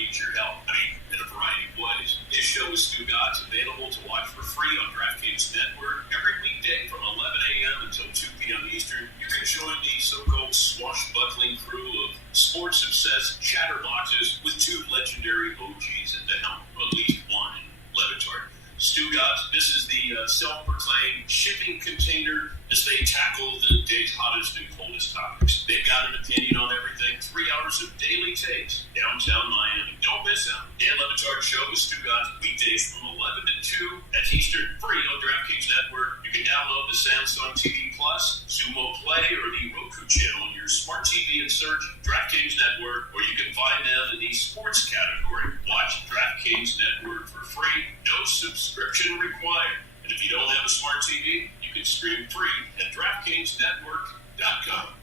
needs your help. I mean, in a variety of ways. This show is Stu God's available to watch for free on DraftKings Network every weekday from 11 a.m. until 2 p.m. Eastern. You can join the so-called swashbuckling crew of sports-obsessed chatterboxes with two legendary OGs at the helm, at least one in Levitard. Stu Gods, this is the self-proclaimed shipping container as they tackle the day's hottest and coldest topics. They've got an opinion on everything. 3 hours of daily takes downtown Miami. Don't miss out. Dan Levitard Show with Stu Gods weekdays from 11 to 2 at Eastern, free on DraftKings Network. You can download the Samsung TV Plus, Xumo Play, or the Roku channel on your smart TV and search DraftKings Network, or you can find them in the sports category. Watch DraftKings Network for free. No subscription required. And if you don't have a smart TV, you can stream free at DraftKingsNetwork.com.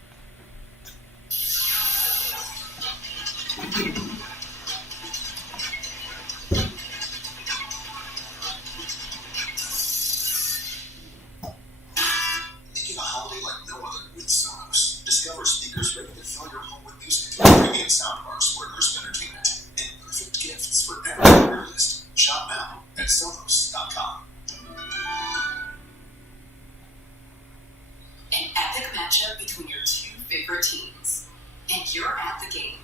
Making a holiday like no other with Sonos. Discover speakers ready to fill your home with music, premium soundbars for immersive entertainment, and perfect gifts for everyone on your list. Shop now at Sonos.com. An epic matchup between your two favorite teams, and you're at the game,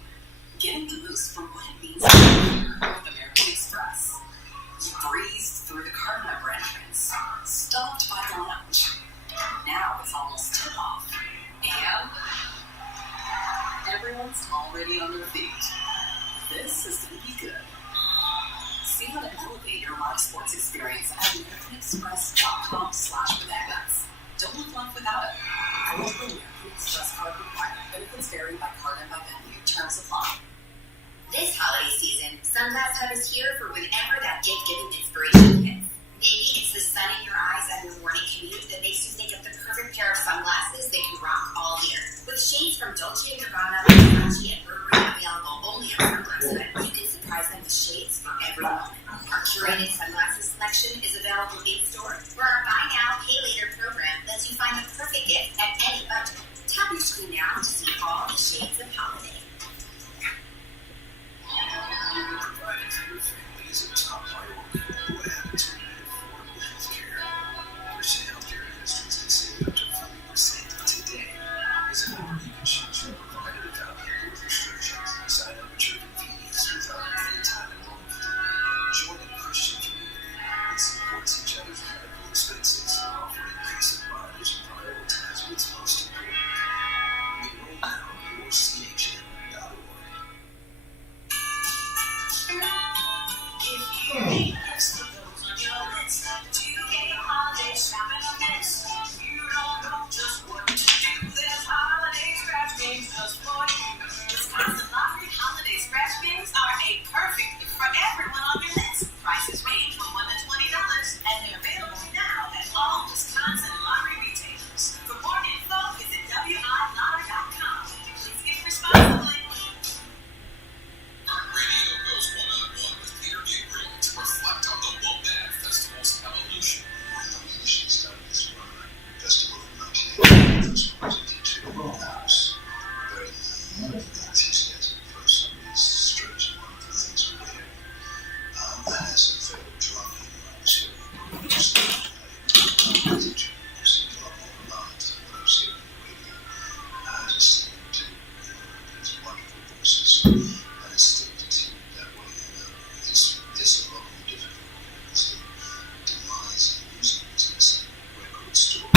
getting the boost from what it means to be here with American Express. You breezed through the card number entrance, stopped by the lounge. Now it's almost tip-off, and everyone's already on their feet. This is going to be good. See how to elevate your live sports experience at AmericanExpress.com/with-events. Don't live life without it. Eligible American Express card required. Benefits vary by card and by venue. Terms apply. This holiday season, Sunglass Hut is here for whenever that gift-giving inspiration hits. Maybe it's the sun in your eyes on your morning commute that makes you think of the perfect pair of sunglasses they can rock all year. With shades from Dolce & Gabbana, Versace, and Burberry available only on Sunglass Hut, you can surprise them with shades for every moment. Our curated sunglasses selection is available in-store, where our Buy Now, Pay Later program lets you find the perfect gift at any budget. Tap your screen now to see all the shades of holiday. Providing for your family is a top priority. What happens when you need affordable health care? Christian Healthcare Industries can save up to 40% today. Is it number you can choose your provider without handling restrictions? Sign up at your convenience without any time enrollment fee. Join the Christian community that supports each other's medical expenses, offering peace of mind as you prioritize what's most important. Enroll now at yourchn.org. If you need gifts for those on your list, do a holiday shopping event. You don't know just what to do. There's holiday scratch games just for you. Wisconsin Lottery holiday scratch games are a perfect gift for everyone on your list. Prices range from $1 to $20, and they're available now at all Wisconsin Lottery retailers. For more info, visit WILottery.com. Please gift responsibly. Radio goes one-on-one with Peter Gabriel to reflect on the Wombat Festival's evolution. When the mission started this run, Festival of 1982 was into two hours. Very enthusiasm for some of these strange and wonderful things we hear. As a fellow drummer, I was hearing a lot more lines than what I was hearing on the radio. Just listening to these wonderful voices. And it's still continued that way. It's a lot more difficult because the demise of the music business and record stores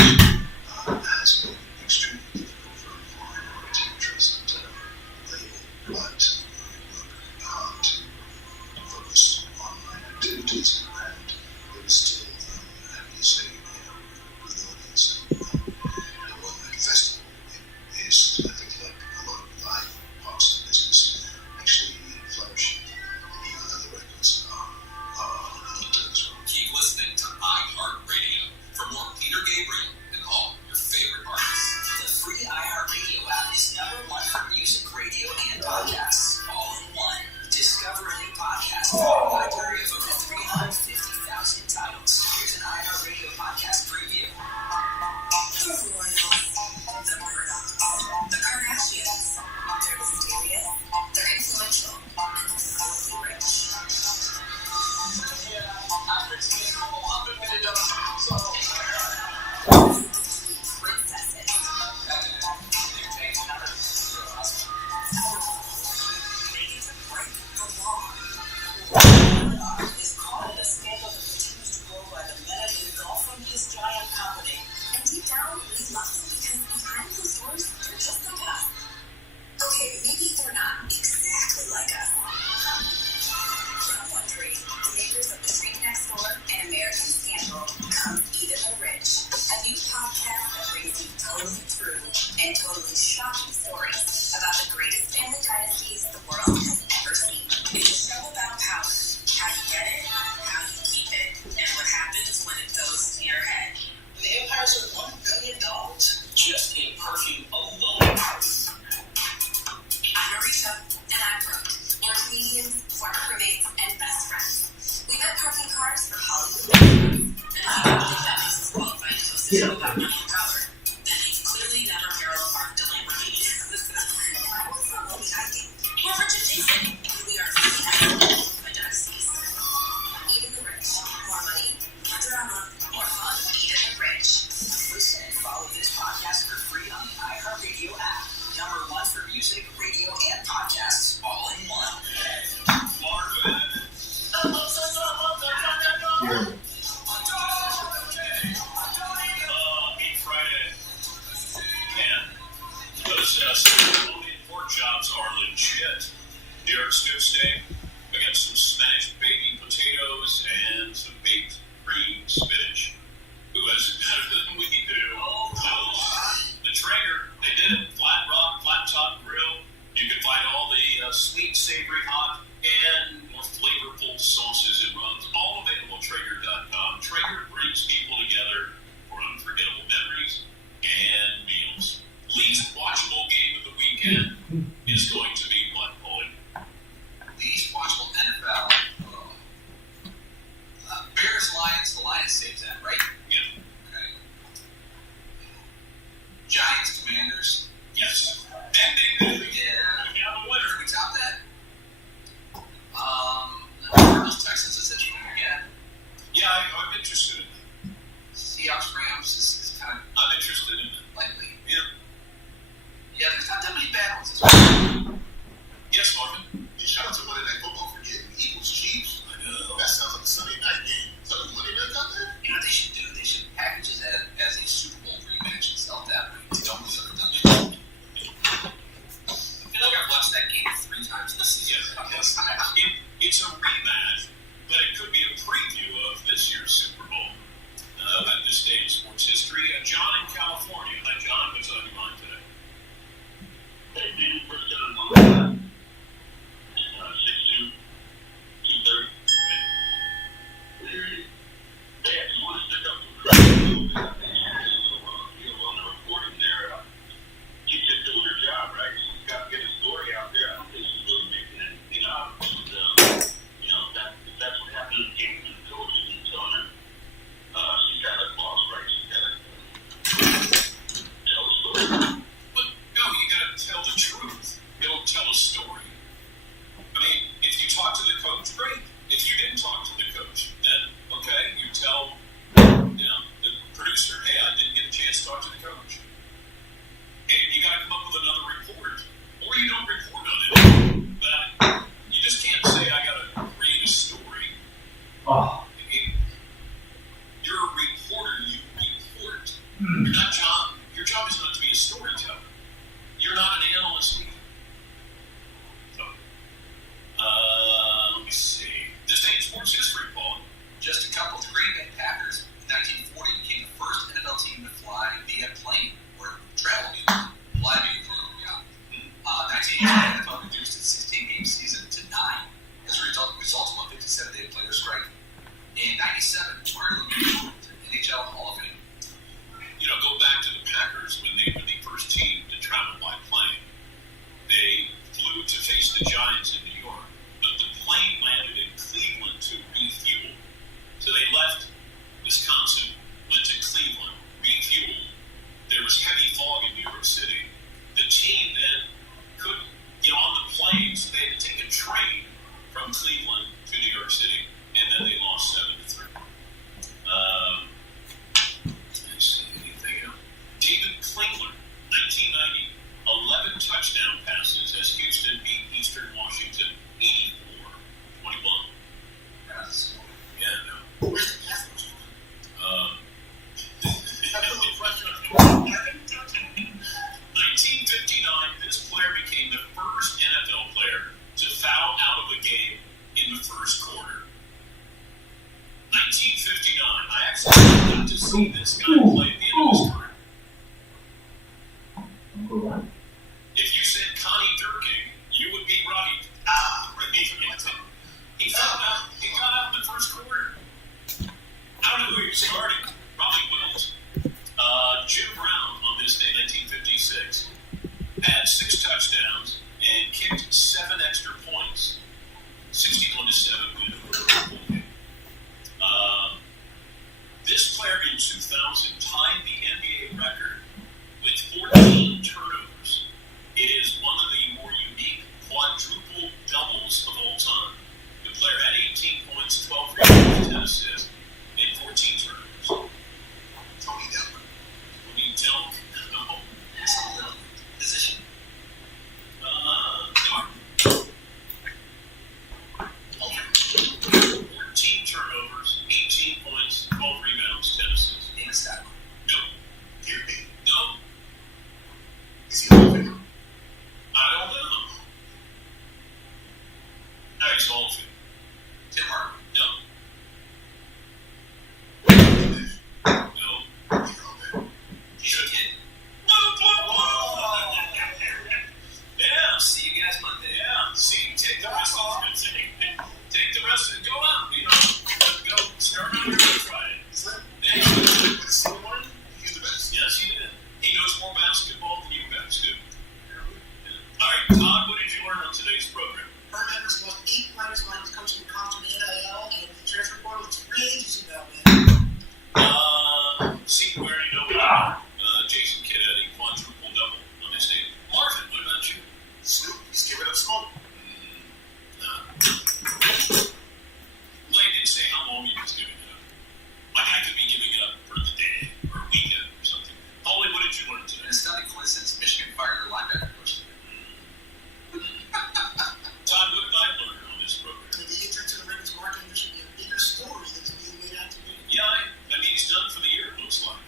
has been extremely difficult for a minority interest label, but we work hard to focus on online activities, and there is still, how do you say, with audience. The Wombat Festival is, I think, like a lot of live parts of the business, actually flourishing, even though the records are not doing as well. Keep listening to iHeartRadio for more Peter Gabriel and all your favorite artists. The free iHeartRadio app is #1 for music, radio, and podcasts. All in one. Discover a new podcast from a library of over 300 So without money and power, then it's clearly never parallel parked a Lamborghini. We're rich adjacent. We are by dynasties. Even the rich. More money, more drama, more fun. Even the rich. Listen and follow this podcast for free on the iHeartRadio app. #1 for music, radio, and podcasts, all in one. Marvin. Friday. Man, those Slovenian pork chops are legit. New York strip steak. We got some smashed baby potatoes and some baked green spinach. Who has it better than we do? The Traeger, they did it. Flat rock, flat top grill. You can find all the sweet, savory, hot, and more flavorful sauces and rubs. All available at Traeger.com. Traeger brings people together for unforgettable memories and meals. Least watchable game of the weekend is going to be what, Paulie? Least watchable NFL. Bears, Lions. The Lions saves that, right? Yeah. Okay. Giants, Commanders. Yes. Ding, ding, ding. Yeah. We have a winner. Can we top that? Cardinals, Texans is interesting again. Yeah, I'm interested in that. Seahawks, Rams is kind of I'm interested in that. likely. Yeah. Yeah, there's not that many bad ones this week. Yes, Marvin. And shout out to Monday Night Football for getting Eagles Chiefs. I know. That sounds like a Sunday night game. Is that what Monday night out there? You know what they should do? They should package it as a Super Bowl rematch and sell it that way. They don't lose other than that. I feel like I've watched that game 3 times this season. Yes. It's a rematch, but it could be a preview of this year's Super Bowl. At this day in sports history, John in California. Hi, John. What's on your mind today? Hey, Danny, first down on the 6'2", 230. Dad, you want to stick up for Craig? On the reporting there, she's just doing her job, right? She's got to get a story out there. I don't think she's really making anything out of it. If that's what happened in the game, the coaches and telling her, she's got a boss, right? She's got to tell a story. But no, you got to tell the truth. You don't tell a story. I mean, if you talk to the coach, great. If you didn't talk to the coach, then okay, you tell the producer, hey, I didn't get a chance to talk to the coach. And you got to come up with another report, or you don't report on it. But you just can't say I got to create a story. Oh. You're a reporter. You report. You're not John. Your job is not to be a storyteller. You're not an analyst either. So, let me see. This ain't sports history, Paul. Just a couple. The Green Bay Packers in 1940 became the first NFL team to fly via plane or travel via fly via plane. Yeah. 1989, NFL reduced its 16-game season to 9 as a result of a 57-day player strike. In 97, Mario Lemieux to NHL Hall of Fame. You know, go back to the Packers when they were the first team to travel by plane. They flew to face the Giants in New York, but the plane landed in Cleveland to refuel. So they left Wisconsin, went to Cleveland, refueled. There was heavy fog in New York City. The team then couldn't get on the plane, so they had to take a train from Cleveland to New York City, and then they lost 7-3. Let's see, anything else? David Klingler, 1990, 11 touchdown passes as Houston beat Eastern Washington 84-21. Yeah, no. Where's the pass rush? That's a little pressure. 1959, this player became the first NFL player to foul out of a game in the first quarter. 1959, I actually got to see this guy play at the end of his career. If you said Connie Durkin, you would be right. He got out in the first quarter. I don't know who he was starting. Probably Wilt. Jim Brown on this day, 1956, had 6 touchdowns and kicked 7 extra points. 61-7 win over Liverpool. This player in 2000 tied the How he's all fit. Tim Hart. No. No. He's a kid. Yeah. See you guys Monday. Yeah. See, take the rest of go out, go start on your good Friday. Thanks. He's the best. Yes, he did. He knows more basketball than you guys do. All right, Todd, what did you learn on today's program? Her members lost 8 players when it comes to the cost of the NIL and the transfer portal. It's free agency now, man. See, we already know what Jason Kidd had a quadruple double on his day. Marvin, what about you? Snoop, he's giving up smoke. Blake didn't say how long he was giving it up. Like I could be giving it up for the day or a weekend or something. Holly, what did you learn today? It's not a coincidence. Michigan fired their linebacker coach. Todd, what did I learn on this program? If you get through to the Ravens market, there should be a bigger story that's being made out to be. Yeah, I mean, he's done for the year, it looks like.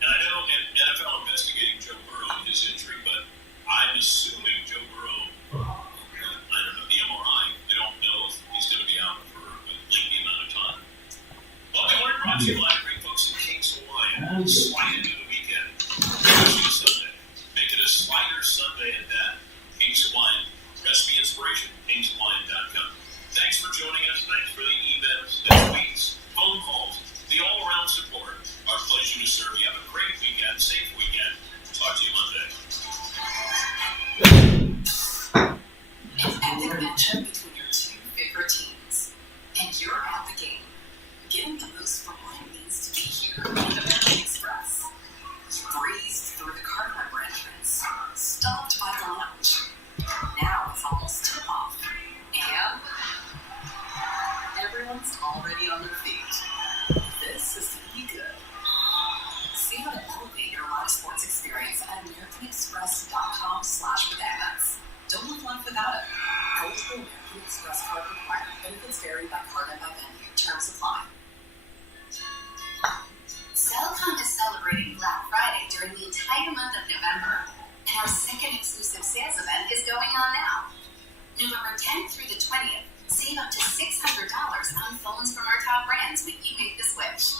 And I know NFL investigating Joe Burrow and his injury, but I'm assuming Joe Burrow, I don't know, the MRI, they don't know if he's going to be out for a lengthy amount of time. Well, they weren't brought to you by great folks in Kings Hawaiian. Slide into the weekend. Sunday. Make it a slider Sunday at that. Kings Hawaiian. Recipe inspiration, KingsHawaiian.com. Thanks for joining us. Thanks for the emails, the tweets, phone calls, the all-around support. Our pleasure to serve you. Have a great weekend, safe weekend. Talk to you Monday. An epic matchup between your two favorite teams, and you're at the game, getting the boost from what it means to be here on the American Express. You breezed through the cardboard entrance, stopped by the lounge. Now it's almost tip-off, and everyone's already on their feet. This is going to be good. See how to elevate your live sports experience at AmericanExpress.com/bananas. Don't live life without it. Eligible American Express card required. Benefits vary by card and by venue. Terms apply. Cellcom is celebrating Black Friday during the entire month of November. And our second exclusive sales event is going on now. November 10th through the 20th, save up to $600 on phones from our top brands when you make the switch.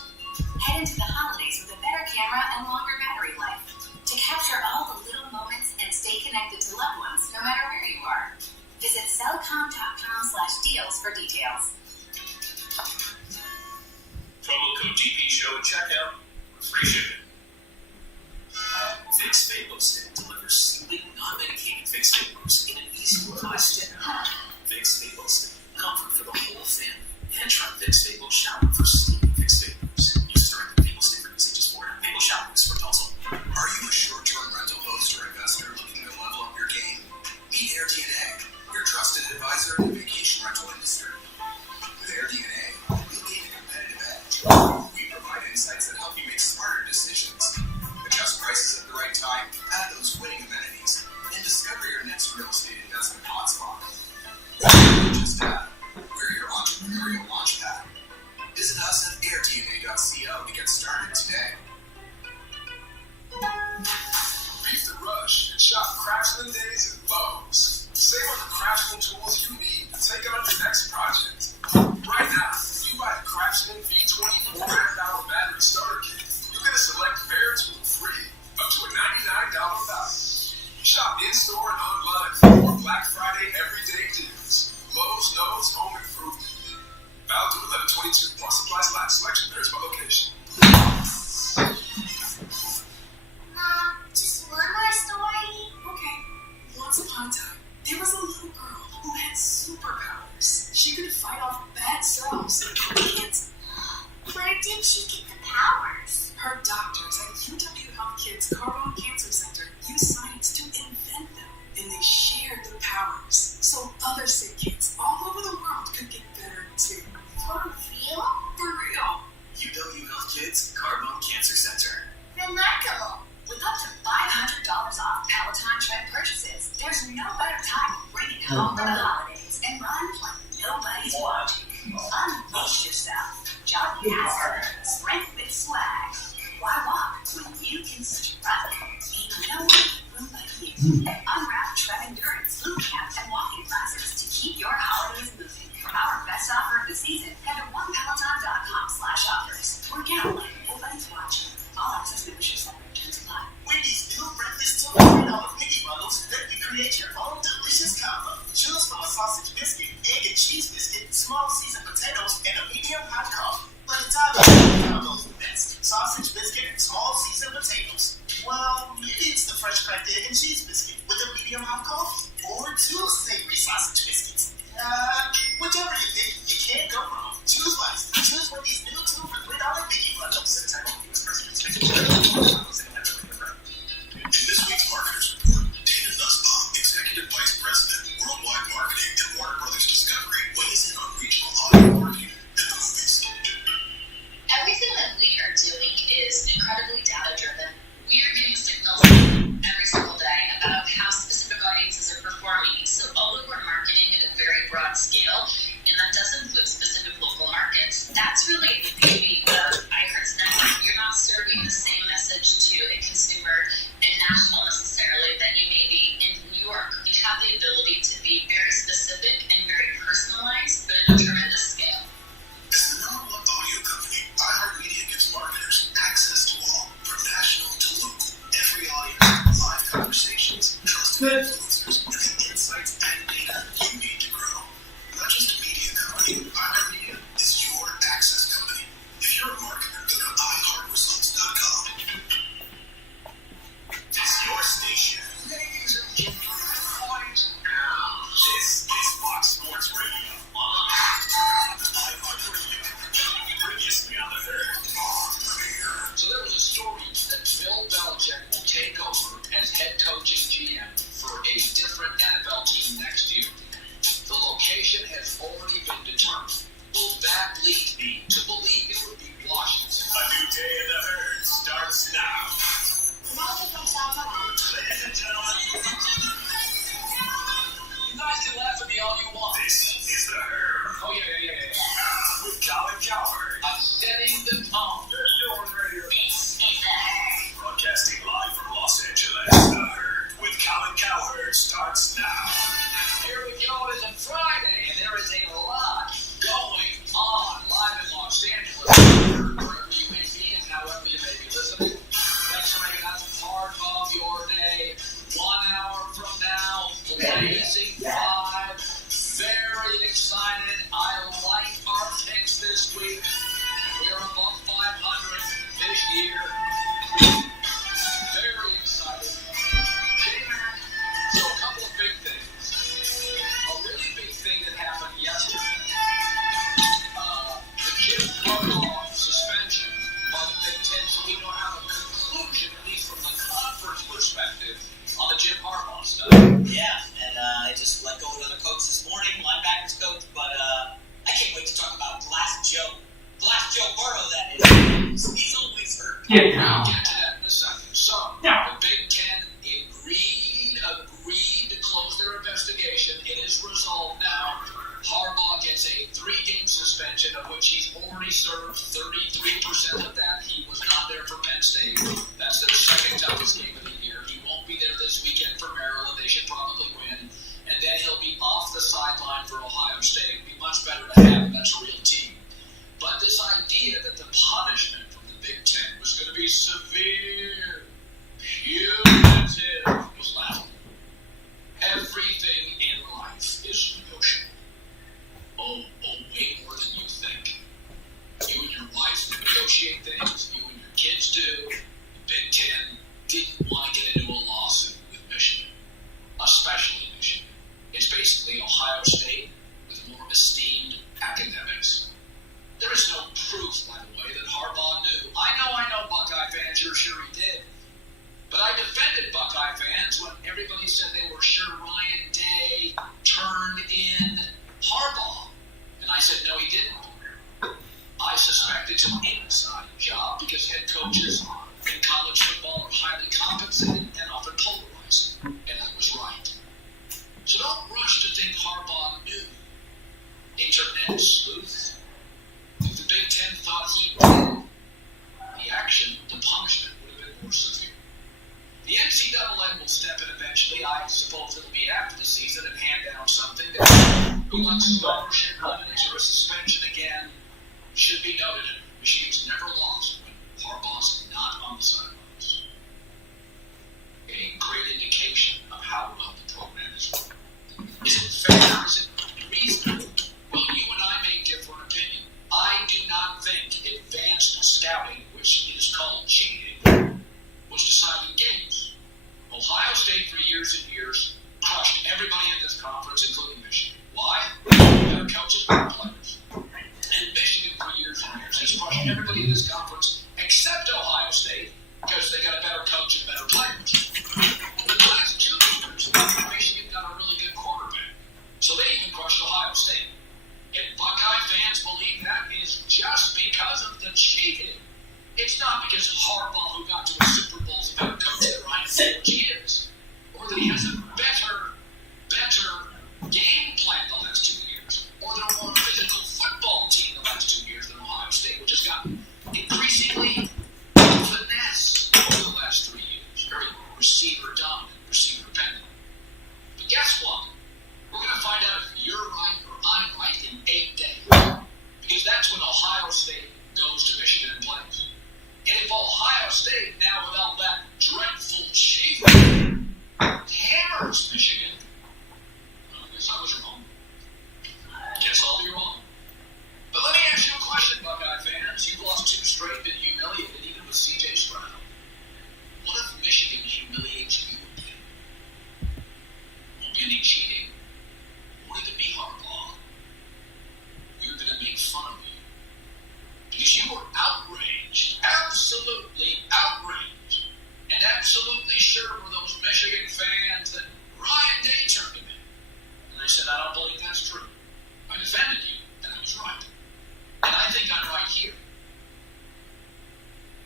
Head into the holidays with a better camera and longer battery life to capture all the little moments and stay connected to loved ones no matter where you are. Visit cellcom.com/deals for details. Promo code GP Show at checkout for free shipping. Vicks Vapor Stick delivers soothing, non-medicated Vicks Vapors in an easy-to-apply stick. Vicks Vapor Stick, comfort for the whole family. And try Vicks Vapor Shower for steamy Vicks Vapors. Use direct Vapor Stick for usage for Vapor Shower for also. Are you a short-term rental host or investor looking to level up your game? Meet AirDNA, your trusted advisor in the vacation rental industry. With AirDNA, you'll gain a competitive edge. We provide insights that help you make smarter decisions. Adjust prices at the right time, add those winning amenities, and discover your next real estate investment hotspot. Just that, we're your entrepreneurial launchpad. Visit us at airdna.co to get started today. Beat the rush and shop Craftsman Days at Lowe's. Save on the Craftsman tools you need to take on your next project. Right now, if you buy a Craftsman V20 $400 battery starter kit, you'll get a select fair tool free, up to a $99 value. Shop in-store and online for more Black Friday everyday deals. Lowe's knows home improvement. Valid through 11/22. While supplies last. Selection varies by location. Mom, just one more story? Okay. Once upon a time, there was a little girl who had superpowers. She could fight off bad cells and cure cancer. Where did she get the powers? Her doctors at UW Health Kids Carbon Cancer Center used science to invent them, and they shared their powers so other sick kids all over the world could get better too. For real? For real. UW Health Kids Carbon Cancer Center. Remarkable. With up to $500 off Peloton tread purchases, there's no better time than bringing it home for the holidays and run like nobody's watching. Unleash yourself. Jog faster. Sprint with swag. Why walk when you can strut? Ain't no one can like you. Unwrap Tread Endurance Boot Camp and walking classes to keep your holidays moving. and that does include specific local markets. That's really the beauty of iHeart's network. You're not serving the same message to a consumer in Nashville necessarily that you may be in New York. You have the ability to be very specific and very personalized, but at a tremendous scale. As the #1 audio company, iHeartMedia gives marketers access to all, from national to local. Every audience, live conversations, trusted influencers, and the insights and data you need to grow. Not just a media company, iHeartMedia is your access company. If you're a marketer, go to iHeartResults.com. It's your station. Ladies and gentlemen, boys and girls, this is Fox Sports Radio. Previously on the herd. So there was a story that Bill Belichick will take over as head coach and GM for a different NFL team next year. The location has already been determined. Will that lead me to believe it would be Washington? A new day in the herd starts now. Ladies and gentlemen, You guys can laugh at me all you want. this is the herd. Oh, yeah. With Colin Cowherd. I'm setting the tone. This is the herd. Broadcasting live from Los Angeles, the herd with Colin Cowherd starts now. Here we go. It's a Friday, and there is a lot going on live in Los Angeles, wherever you may be and however you may be listening. Thanks for making us part of your day. 1 hour from now, blazing 5. Very excited. I like our picks this week. We are above 500 this year. Very excited. J-Mac, so a couple of big things. A really big thing that happened yesterday. The Jim Harbaugh suspension by the Big Ten, so we don't have a conclusion, at least from the conference perspective, on the Jim Harbaugh stuff. Yeah, and they just let go of another coach this morning, linebackers coach, but I can't wait to talk about Glass Joe. Glass Joe Burrow, that is. He's always hurt. We'll get to that in a second. So, the Big Ten agreed to close their investigation. It is resolved now. Harbaugh gets a 3-game suspension, of which he's already served 33% of that. He was not there for Penn State. That's their second toughest game of the year. He won't be there this weekend for Maryland. They should probably win. And then he'll be off the sideline for Ohio State. It'd be much better to have him. That's a real team. But this idea that the punishment from the Big Ten was going to be severe, punitive, was laughable. Everything in life is negotiable. Oh, way more than you think. You and your wife negotiate things. You and your kids do. The Big Ten didn't want to get into a lawsuit with Michigan, especially Michigan. It's basically Ohio State with more esteemed academics. There is no proof, by the way, that Harbaugh knew. I know, Buckeye fans, you're sure he did. But I defended Buckeye fans when everybody said they were sure Ryan Day turned in Harbaugh. And I said, no, he didn't. I suspect it's an inside job because head coaches in college football are highly compensated and often polarized. And I was right. So don't rush to think Harbaugh knew. Internet sleuth. If the Big Ten thought he did, the action, the punishment would have been more severe. The NCAA will step in eventually. I suppose it'll be after the season and hand down something that who wants ownership limits or a suspension again. Should be noted, Michigan's never lost when Harbaugh's not on the sidelines. A great indication of how well the program is run. Is it fair? Is it reasonable? Well, you and I may differ in opinion. I do not think advanced scouting, which is called cheating, was deciding games. Ohio State for years and years crushed everybody in this conference, including Michigan. Why? Better coaches, better players. And Michigan for years and years has crushed everybody in this conference except Ohio State because they got a better coach and better players. The last 2 years, Michigan got a really good quarterback. So they even crushed Ohio State. And Buckeye fans believe that is just because of the cheating. It's not because Harbaugh, who got to a Super Bowl, is a better coach than Ryan Fields is, or that he has a better game plan the last 2 years, or that fun of you. Because you were outraged, absolutely outraged, and absolutely sure were those Michigan fans that Ryan Day turned him in. And I said, I don't believe that's true. I defended you, and I was right. And I think I'm right here.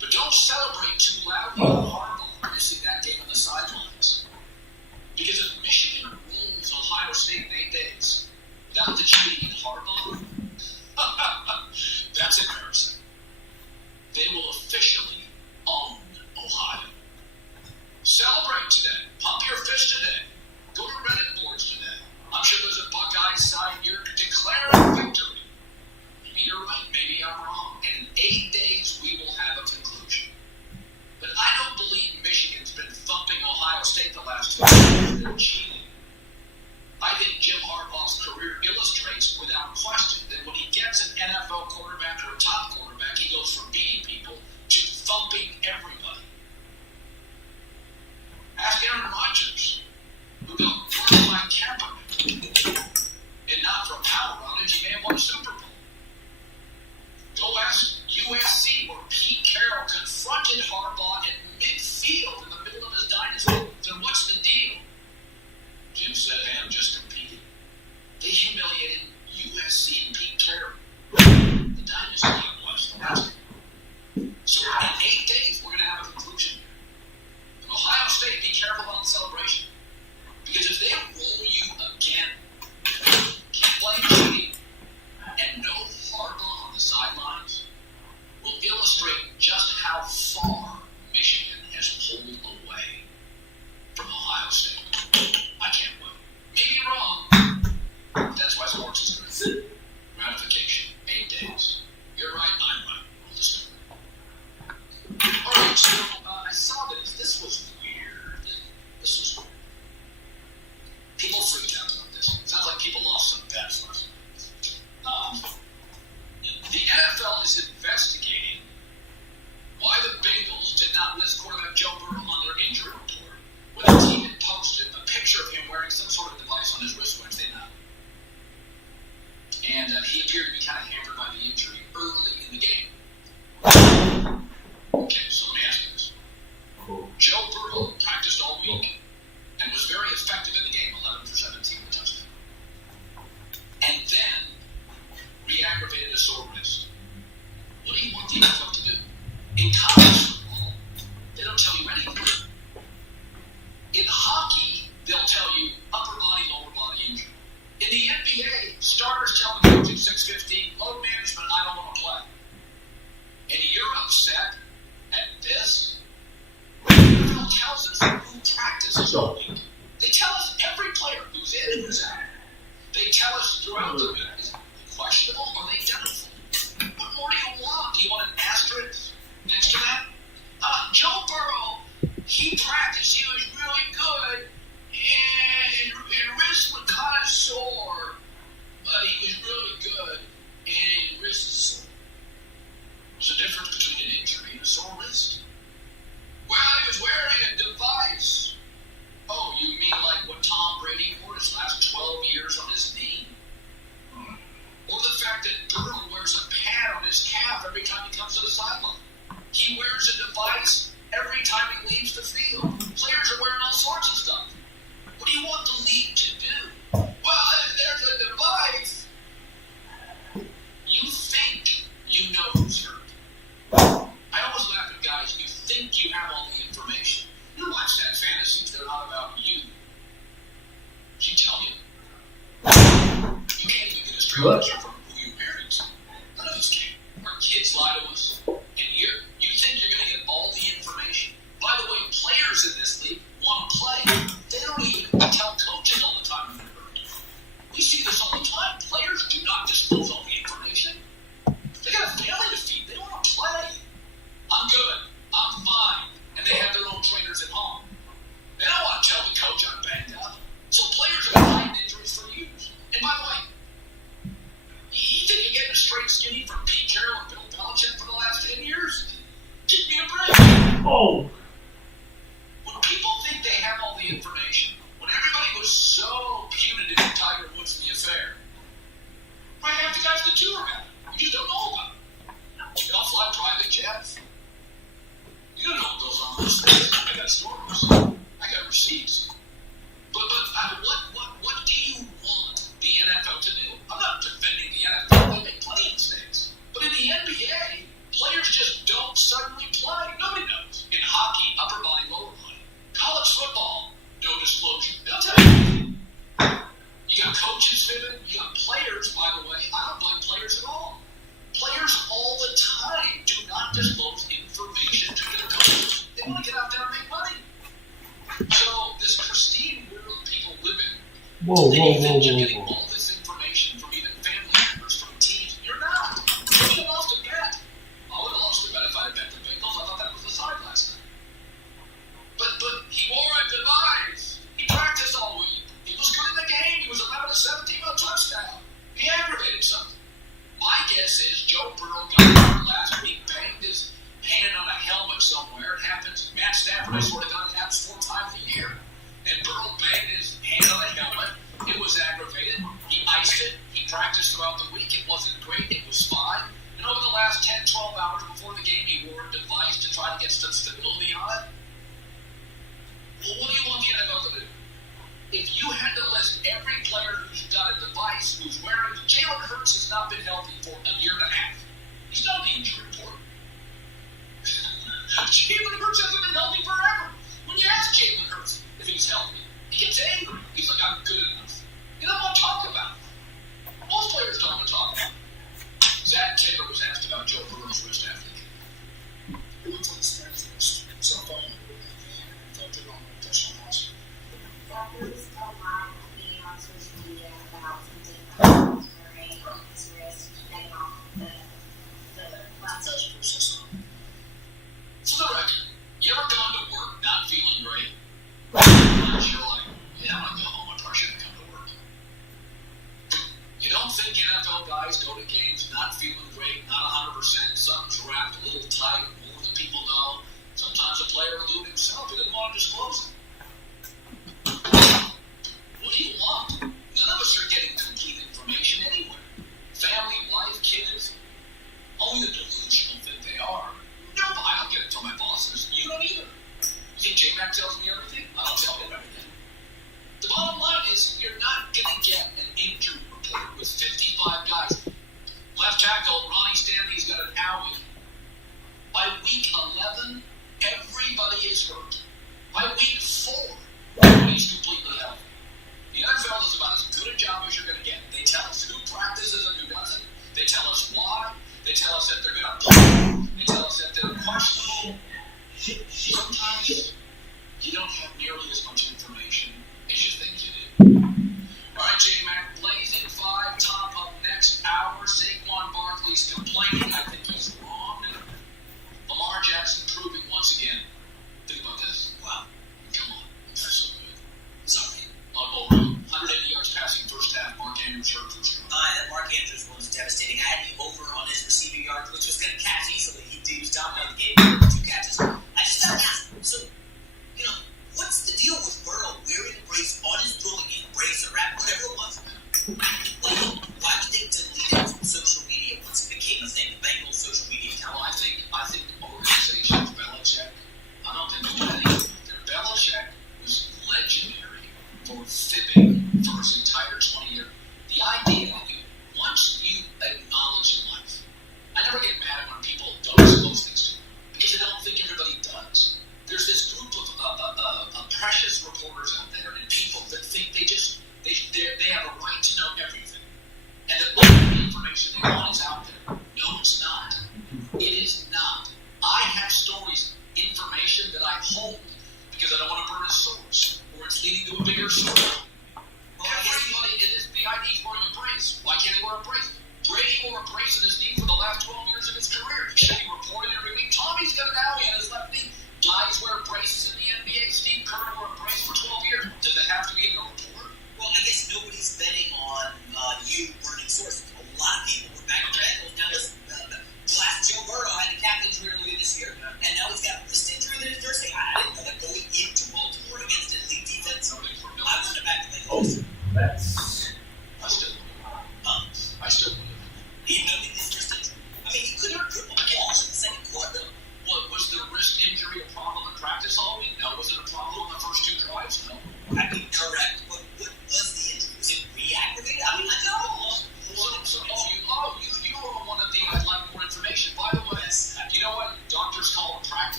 But don't celebrate too loudly on Harbaugh missing that game on the sidelines. Because if Michigan rules Ohio State in 8 days without the cheating in Harbaugh, that's embarrassing. They will officially own Ohio. Celebrate today. Pump your fist today. Go to Reddit boards today. I'm sure there's a Buckeye side. You're declaring victory. Maybe you're right. Maybe I'm wrong. And in 8 days, we will have a conclusion. But I don't believe Michigan's been thumping Ohio State the last 2 years. They're cheating. I think Jim Harbaugh's career illustrates without question that when he gets an NFL quarterback or a top quarterback, he goes from beating people to thumping everybody. Ask Aaron Rodgers, who got worked by Kaepernick, and not for power outage, he may have won a Super Bowl. Go ask USC, where Pete Carroll confronted Harbaugh in midfield in the middle of his dynasty. So what's the deal? Jim said, hey, I'm just competing. They humiliated USC and Pete Carroll. The dynasty was the last. So in 8 days, we're going to have a conclusion. Ohio State, be careful about the celebration. Because if they roll you again, keep playing cheating, and no Harbaugh on the sidelines, will illustrate just how far Michigan has pulled away from Ohio State. I can't wait. Maybe you're wrong. That's why sports is good. Ratification, 8 days. You're right, I'm right. We'll discover. All right, so I saw this. This was weird. This was weird. People freaked out about this. It sounds like people lost some bets last night. The NFL is investigating why the Bengals did not list quarterback Joe Burrow on their injury report when the team had posted a picture of him wearing some sort of device on his wrist, which they not. And he appeared to be kind of hampered by the injury early in the game. Okay, so let me ask you this. Joe Burrow practiced all week and was very effective in the game, 11 for 17 with a touchdown. And then re-aggravated a sore wrist. What do you want the NFL to do? In college football, they don't tell you anything. In hockey, they'll tell you upper body, lower body injury. In the NBA, starters tell the coach at 6:15, load management, I don't want to play. And you're upset at this? The NFL tells us who practices all week. They tell us every player who's in and who's out. They tell us throughout the week, is it questionable or are they doubtful? What more do you want? Do you want an asterisk next to that? Joe Burrow, he practiced, he was really good, and his wrist was kind of sore, but he was really good, and his wrist is sore. There's a difference between an injury and a sore wrist. Well, he was wearing a device. Oh, you mean like what Tom Brady wore his last 12 years on his knee? Or the fact that Burrow wears a pad on his calf every time he comes to the sideline. He wears a device every time he leaves the field. Players are wearing all sorts of stuff. What do you want the league to do? Well, there's a device. You think you know who's hurt. I always laugh at guys, you think you have all the information. You watch that fantasies, they're not about you. She tell you. You can't even get a straight answer from who you're married to. None of us can. Our kids lie to us. And you think you're going to get all the information. By the way, players in this league want to play. They don't even tell coaches all the time when they're hurt. We see this all the time. Players do not disclose all the information. They got a family to feed. They don't want to play. I'm good. I'm fine. And they have their own trainers at home. They don't want to tell the coach I'm banged up. So players are hiding injuries for years. And by the way, you think you're getting a straight skinny from Pete Carroll and Bill Belichick for the last 10 years? Give me a break. Oh. When people think they have all the information, when everybody was so punitive to Tiger Woods in the affair, right half the guys that do are about it. You just don't know about it. They all fly private jets. You don't know what goes on those things. I got stories. I got receipts. But what do you want the NFL to do? I'm not defending the NFL. They make plenty of mistakes. But in the NBA, players just don't suddenly play. Nobody knows. In hockey, upper body, lower body. College football, no disclosure. They'll tell you. You got coaches fibbing. You got players, by the way. I don't blame players at all. Players all the time do not disclose information to their coaches. They want to get out there and make money. So this pristine world people live in, they think you're getting all this information from even family members, from teams. You're not. You would have lost a bet. I would have lost a bet if I had bet the Bengals. I thought that was the side last night. But he wore a device. He practiced all week. He was good in the game. He was 11 of 17 on a touchdown. He aggravated something. My guess is Joe Burrow got hurt last week, banged his hand on a helmet somewhere. It happens. Matt Stafford, I swear to God, it happens 4 times a year. And Burrow banged his hand on a helmet. It was aggravated. He iced it. He practiced throughout the week. It wasn't great. It was fine. And over the last 10, 12 hours before the game, he wore a device to try to get some stability on it. Well, what do you want the NFL to do? If you had to list every player who's done a device, who's wearing, Jalen Hurts has not been healthy for a year and a half. He's done the injury report. Jalen Hurts hasn't been healthy forever. When you ask Jalen Hurts if he's healthy, he gets angry. He's like, I'm good enough. You don't want to talk about it. Most players don't want to talk about it. Zach Taylor was asked about Joe Burrow's wrist after the game. It looks like a strength list. So far, felt it on the personal house. There's a lot being on social media about something about wearing his wrist, getting off the That's persistent. For the record, you ever gone to work not feeling great? You're like, yeah, I'm going to go home. I probably shouldn't come to work. You don't think NFL guys go to games not feeling great, not 100%, something's wrapped a little tight, more than people know. Sometimes a player will do it himself. He doesn't want to disclose it. What do you want? None of us are getting complete information anywhere. Family, wife, kids. Only the delusional think they are. No, I don't get it till my bosses. You don't either. You think J-Mac tells me everything? I don't tell him everything. The bottom line is you're not going to get an injury report with 55 guys. Left tackle, Ronnie Stanley's got an owie. By week 11, everybody is hurt. By week 4, he's completely healthy. The NFL does about as good a job as you're going to get. They tell us who practices and who doesn't. They tell us why. They tell us that they're going to play. They tell us that they're questionable. Sometimes you don't have nearly as much information as you think you do. All right, J-Mac, Blazing 5, top up next hour. Saquon Barkley's complaining. I think he's wrong. Lamar Jackson proving once again. Think about this. Wow. Come on. They're so good. Sorry. Oh, 180 yards passing first half. Mark Andrews hurt first half. That Mark Andrews was devastating. I had him over on his receiving yards, which was going to catch easily. He was dominating the game with 2 catches. I just got to ask, so, what's the deal with Burrow wearing a brace on his throwing game, brace or wrap, whatever it was? Why did they delete it from social media once it became a thing? The Bengals social media account. Well, I think organizations, Belichick, I don't think they did anything. Belichick was legendary for fibbing for his entire 20 years. The idea that once you acknowledge in life, I never get mad when people don't disclose things to me because I don't think everybody does. There's this group of precious reporters out there and people that think they have a right to know everything, and that all the information they want is out there. No, it's not. It is not. I have stories, information that I hold because I don't want to burn a source, or it's leading to a bigger story. Everybody in this BID is wearing a brace. Why can't he wear a brace? Brady wore a brace in his knee for the last 12 years of his career. Should he report it every week? Tommy's got an owie on his left knee. Guys wear braces in the NBA. Steve Kerr wore a brace for 12 years. Does it have to be in a report? Well, I guess nobody's betting on you burning sources. A lot of people were back to Bengals. Now listen, last Joe Burrow had a calf injury earlier this year, and now he's got a wrist injury that is nursing. I didn't know that going into Baltimore against an elite defense. I wouldn't have back to Bengals. I still believe it. Even though this first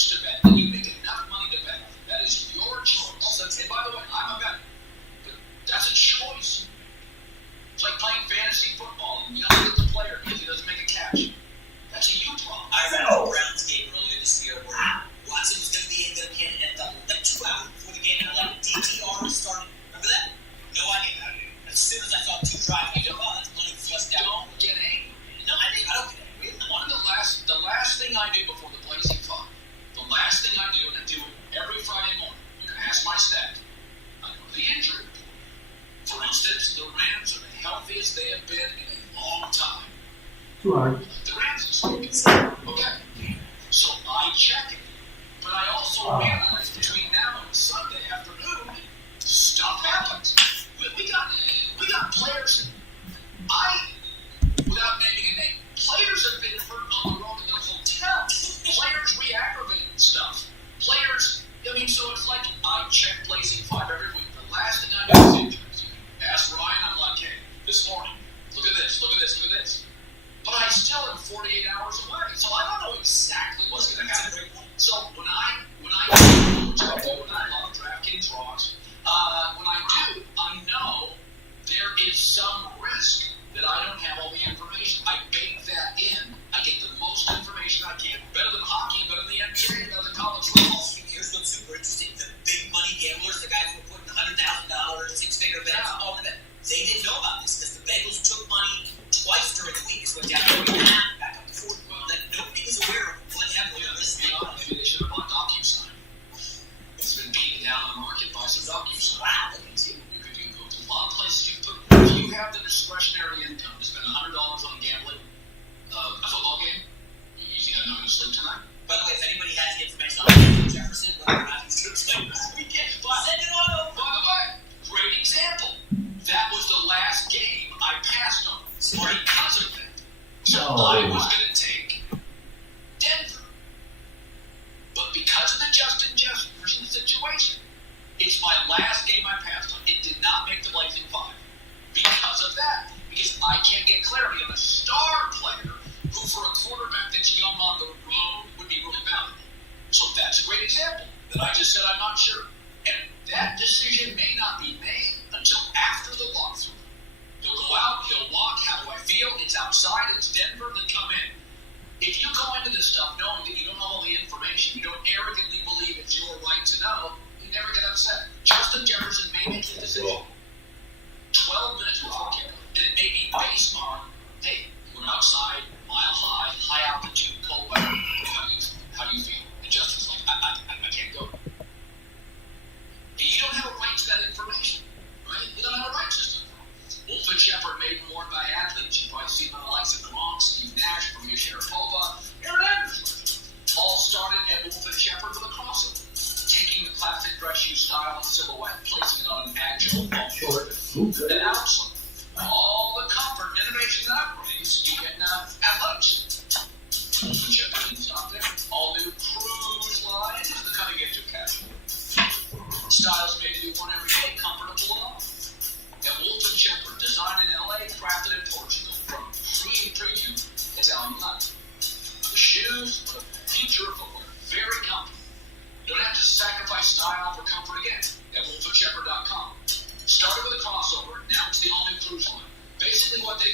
choice to bet, and you make enough money to bet. That is your choice. And by the way, I'm a bettor, but that's a choice. It's like playing fantasy football and yelling at the player because he doesn't make a catch. That's a you problem. I read a Browns game earlier this year where Watson was going to be in like 2 hours before the game, and like DTR started. Remember that? No idea. As soon as I saw 2 drives, I go, "Oh, that's money flushed out." Don't get angry. No, I don't get angry. The last thing I do before the Blazing 5, the last thing I do, and I do it every Friday morning, you can ask my staff, I go to the injury report. For instance, the Rams are the healthiest they have been in a long time. Too hard. The Rams are okay. So I check it. But I also realize between now and Sunday afternoon, stuff happens. We got players. Without naming a name, players have been hurt on the road in their hotel. Players re-aggravating stuff. Players, so it's like I check Blazing 5 every week. The last thing I do is injuries. Ask Ryan, I'm like, hey, this morning, look at this. But I still am 48 hours away, so I don't know exactly what's going to happen. So when I love DraftKings Rocks, when I do, I know there is some risk that I don't have all the information. I bake that in. I get the most information I can. Better than hockey, better than the NBA, better than college football. Here's what's super interesting. The big money gamblers, the guys who were putting $100,000, 6-figure bets, all of that, they didn't know about this because the Bengals took money twice during the week. It went down to 3.5, back up to 4. Well, that nobody was aware of what happened with this thing. Maybe they should have bought DocuSign. It's been beaten down in the market by some DocuSign. Wow, look at you. You could go to a lot of places. If you have the discretionary income to spend $100 on gambling, a football game, you think I'm not going to sleep tonight? By the way, if anybody has the information on Jefferson, whether or not he's going to play this weekend, send it on over. By the way, great example. That was the last game I passed on because of that. So I was going to take Denver. But because of the Justin Jefferson situation, it's my last game I passed on. It did not make the Blazing 5 because of that. Because I can't get clarity on a star player who, for a quarterback that's young on the road, would be really valuable. So that's a great example that I just said I'm not sure. And that decision may not be made until after the walkthrough. He'll go out, he'll walk, how do I feel? It's outside, it's Denver, then come in. If you go into this stuff knowing that you don't have all the information, you don't arrogantly believe it's your right to know, you never get upset. Justin Jefferson may make the decision 12 minutes before kickoff. And it may be based on, hey, we're outside, mile high, high altitude, cold weather. How do you feel? And Justin's like, I can't go. You don't have a right to that information, right? You don't have a right to this. Wolf and Shepard made more by athletes. You've probably seen the likes of Gronk, Steve Nash, Premier Sharapova, Aaron Anderson. All started at Wolf and Shepard for the crossover. Taking the classic dress shoe style and silhouette, placing it on an agile ball short, then outsole. All the comfort, innovation, and upgrades you get in athletics. Wolf and Shepard didn't stop there. All new cruise line is the cutting edge of casual. Styles made to do one every day, comfortable enough. And Wolf and Shepard, designed in LA, crafted in Portugal, from preview Italian leather. The shoes are the future of footwear, very comfortable. Don't have to sacrifice style for comfort again at wolfandshepard.com. Started with a crossover, now it's the all-new cruise line. Basically what they